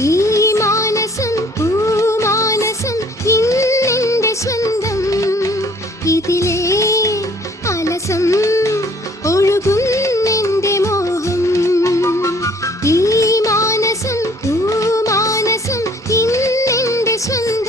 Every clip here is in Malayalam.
ഈ മാനസം പൂമാനസം ഇന്നെന്റെ സ്വന്തം. ഇതിലേ അലസം ഒഴുകുന്നെന്റെ മോഹം. ഈ മാനസം പൂമാനസം ഇന്നെന്റെ സ്വന്തം.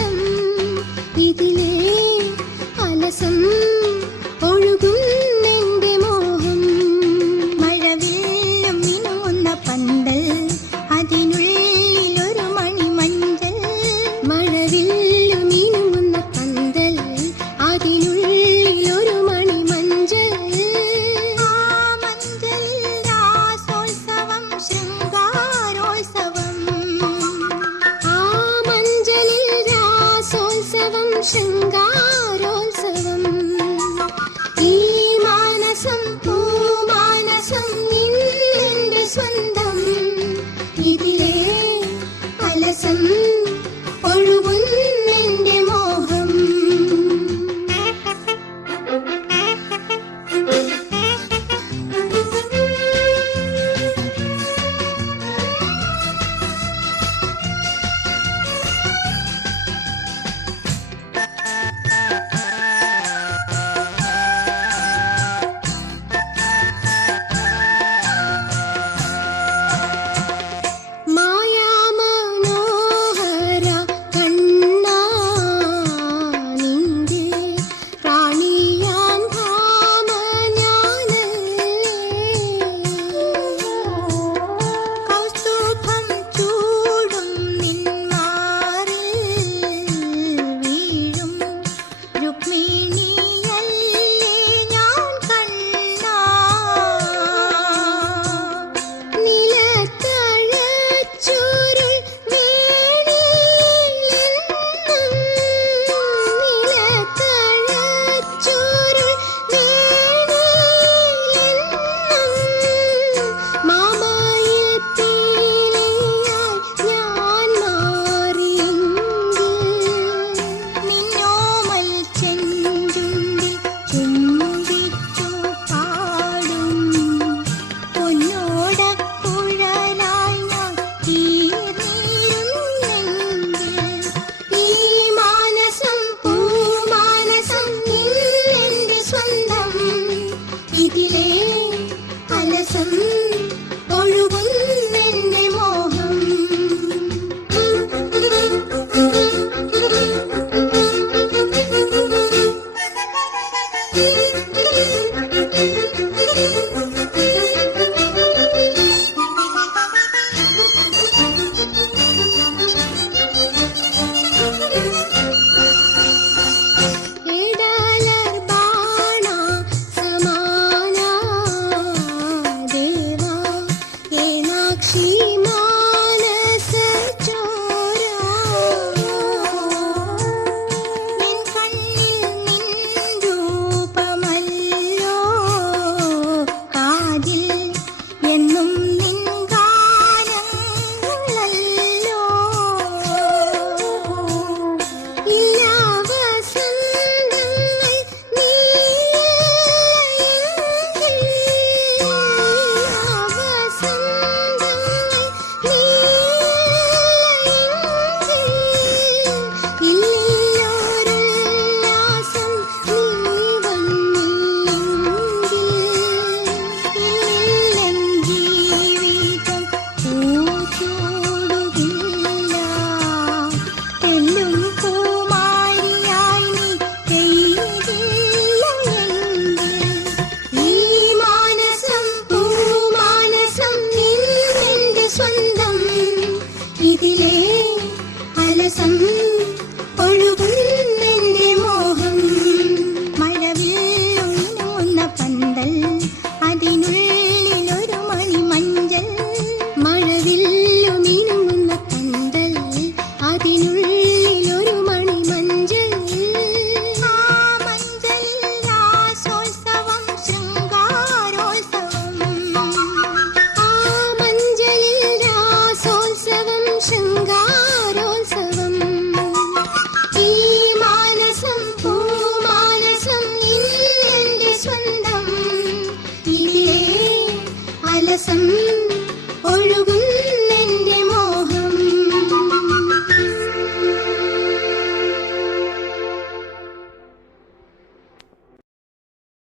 സ്വന്തം ഇതിലേ